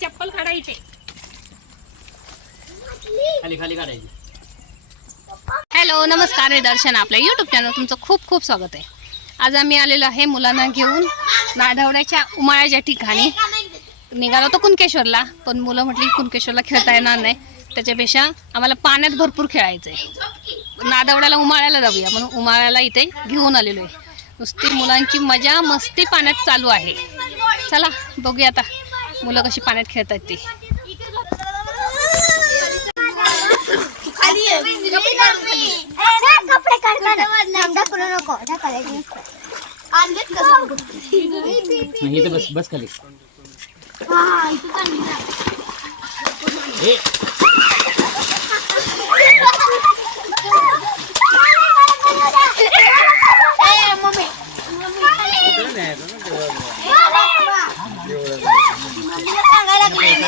चप्पल काढा इथे. खाली खाली काढायची. हॅलो नमस्कार मी दर्शन आपल्या यूट्यूब चॅनल तुमचं खूप खूप स्वागत आहे. आज आम्ही आलेलो आहे मुलांना घेऊन नाढवड्याच्या उमाळ्याच्या ठिकाणी. निघालो तो कुणकेश्वरला पण मुलं म्हटली कुणकेश्वरला खेळता येणार नाही. त्याच्यापेक्षा आम्हाला पाण्यात भरपूर खेळायचं आहे नादवड्याला उमाळ्याला जाऊया. म्हणून उमाळ्याला इथे घेऊन आलेलो आहे. नुसती मुलांची मजा मस्ती पाण्यात चालू आहे. चला बघूया आता मुलं कशी पाण्यात खेळतात ती. बस बस खाली.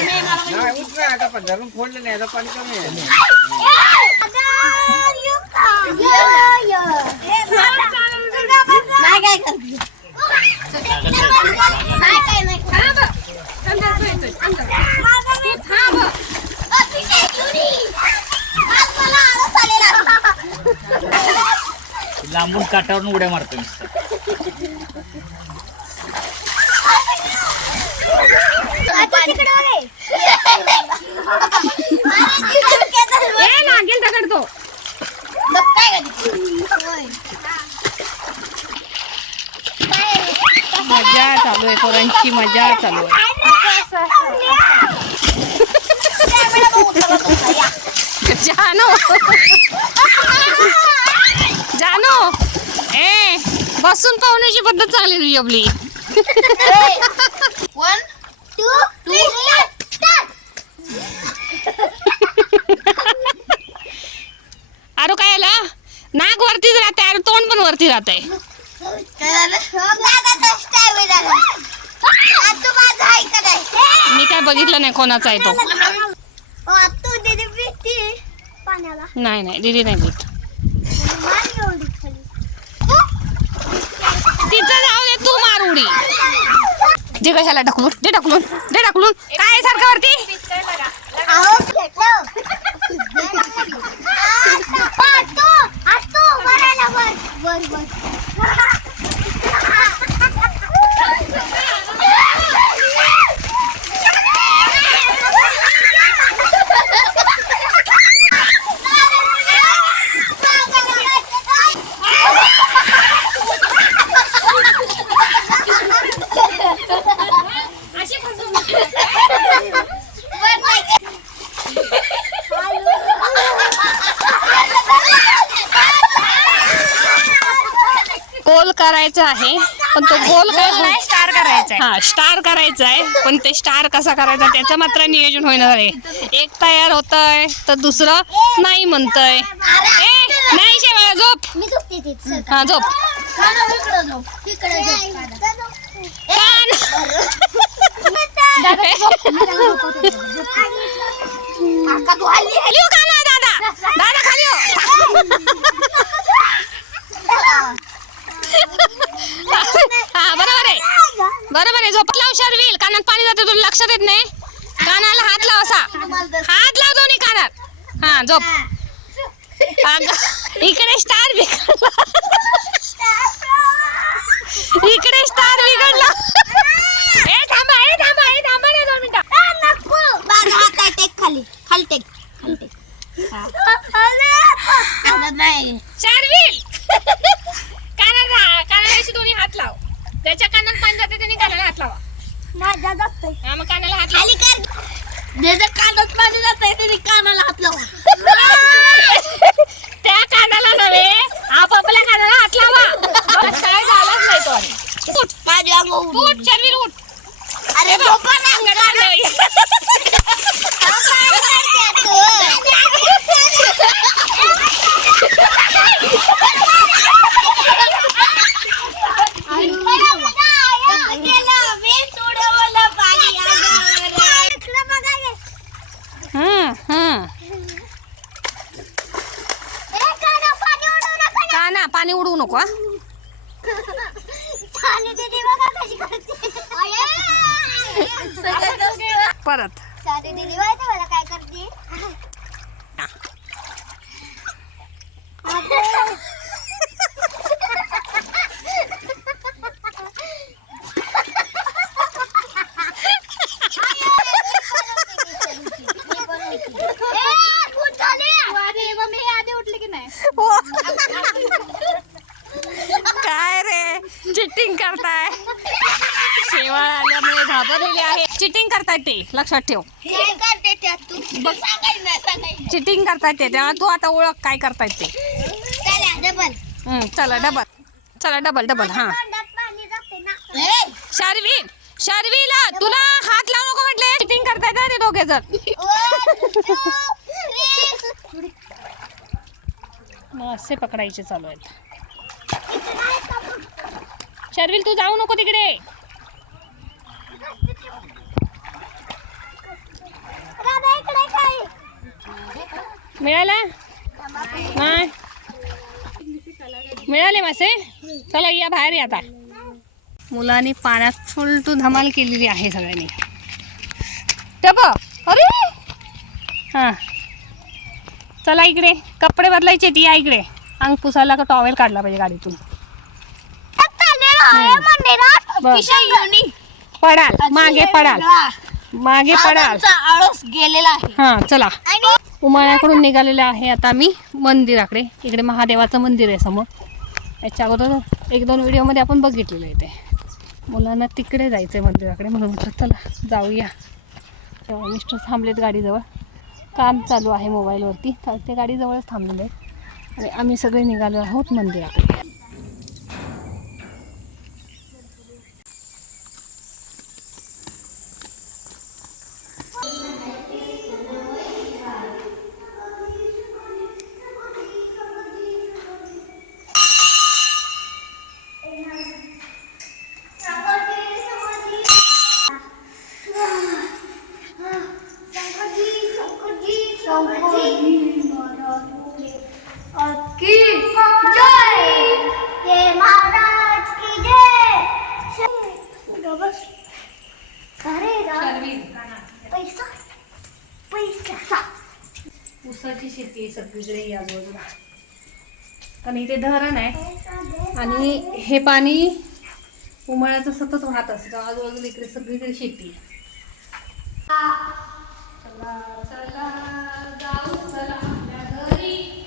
नाही उठ आता पण धरून फोडलं नाही आता पाणी कमी आहे लांबून काठावरून उड्या मारतो नुसतं लागेल दगड तो मजा चालू आहे पोरांची मजा चालू आहे. जानो. जानो. ए बसून पाहुण्याची पद्धत चांगली तुझी आपली. वन टू थ्री अरे काय आला? नाक वरतीच राहते अरे तोंड पण वरती राहते आहे दादाचा मी काय बघितलं नाही कोणाचा आहे तो. नाही नाही दिदी नाही भीत. तिचं जाऊ दे तू मार उडी. जे कशाला ढकलून दे ढकलून दे ढकलून. काय सारखं वरती? करायचा आहे पण तो गोल काय स्टार करायचा हा स्टार करायचा आहे पण ते स्टार कसा करायचा त्याचं मात्र नियोजन होईना झाले एक तयार होतय तर दुसरं नाही म्हणतय. ए नाही शेवाळा झोप. मी झोपते तिथे. हा झोप. इकडे झोप इकडे झोप कान. काका तू हल्ली खाली हो काना दादा दादा खाली हो हा बरोबर आहे बरोबर आहे झोपत लाव शर्विल कानात पाणी जाते तुला लक्षात येत नाही? कानाला हात लाव असा. हात लाव दोन्ही कानात. हा झोप. इकडे स्टार बिघडला इकडे स्टार बिघडला ए थांबा ए थांबा ए थांबा रे दोन मिनिटं माझा हात आहे टेक खाली खाली टेक खाली टेक आता नाही शार्विल कानाला कानाला दोन्ही हात लाव त्याच्या कानात पाणी जाते त्याने कानाला हात लावा माझा जातोय मग कानाला हात लाव. खाली कर ज्याच्या कानात पाणी जात त्याने कानाला हात लावा. त्या कानाला नव्हे आपापल्या कानाला हात लावा. काय झालाच नाही तो उठ उठ. अरे झोपा ना. नको हा. परत. मला काय करते काय रे चिटिंग करताय शेवाळ आल्यामुळे घाबरलेले आहे करतायत? ते लक्षात ठेव. चिटिंग करतायत ते? तेव्हा तू आता ओळख काय करतायत. ते चला डबल चला डबल चला डबल डबल हां. शार्वी शार्वीला तुला हात लावू नको म्हटले. चिटिंग करतायत ना ते दोघे जण. असे पकडायचे चालू आहेत. शार्विल तू जाऊ नको तिकडे इकडे काय मिळाला? नाही. मिळाले मासे? चला या बाहेर या आता. मुलांनी पाण्यात फुल टू धमाल केलेली आहे सगळ्यांनी. टब अरे! हां. चला इकडे. कपडे बदलायचे ती या इकडे. अंग पुसायला का टॉवेल काढला पाहिजे गाडीतून. पडाल. मागे पडाल. मागे पडाल. आळस गेलेला हां चला. उमाळ्याकडून निघालेले आहे आता मी मंदिराकडे. इकडे महादेवाचं मंदिर आहे समोर. याच्या अगोदर एक दोन व्हिडिओमध्ये आपण बघितलेलं आहे ते. मुलांना तिकडे जायचं आहे मंदिराकडे म्हणून. म्हटलं चला जाऊया. तेव्हा मिस्टर थांबलेत गाडीजवळ. काम चालू आहे मोबाईलवरती. तर ते गाडीजवळच थांबलेले आहेत. आणि आम्ही सगळे निघालो आहोत मंदिराकडे. ऊसाची शेती आहे सगळीकडे आजूबाजूला. आणि इथे धरण आहे. आणि हे पाणी उन्हाळ्याचं सतत वाहत असतं. आजूबाजूला इकडे सगळीकडे शेती आहे. चला, चला, जाऊ चला आपल्या घरी.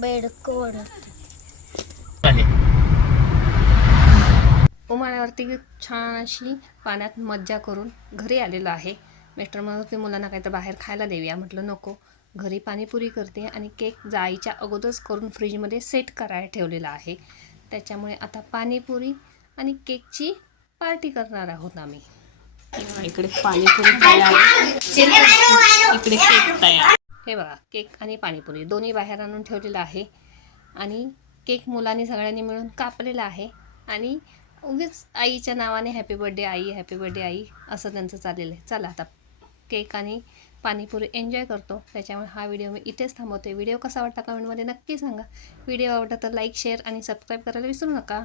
बेडकोड. उन्हाळ्यावरती छान अशी पाण्यात मज्जा करून घरी आलेलो आहे. मिस्टर म्हणत होते मुलांना काहीतरी बाहेर खायला देऊया. म्हटलं नको. घरी पाणीपुरी करते आणि केक जायच्या अगोदरच करून फ्रीजमध्ये सेट करायला ठेवलेला आहे. त्याच्यामुळे आता पाणीपुरी आणि केकची पार्टी करणार आहोत आम्ही. इकडे पाणीपुरी तयार. इकडे केक तयार. हे बघा केक आणि पाणीपुरी दोन्ही बाहेर आणून ठेवलेलं आहे. आणि केक मुलांनी सगळ्यांनी मिळून कापलेला आहे. आणि उगीच आईच्या नावाने हॅपी बर्थडे आई हॅपी बर्थडे आई असं त्यांचं चाललेलं आहे. चला आता केक आणि पाणीपुरी एन्जॉय करतो. त्याच्यामुळे हा व्हिडिओ मी इथेच थांबवते. व्हिडिओ कसा वाटता कमेंटमध्ये नक्की सांगा. व्हिडिओ आवडला तर लाईक शेअर आणि सबस्क्राईब करायला विसरू नका.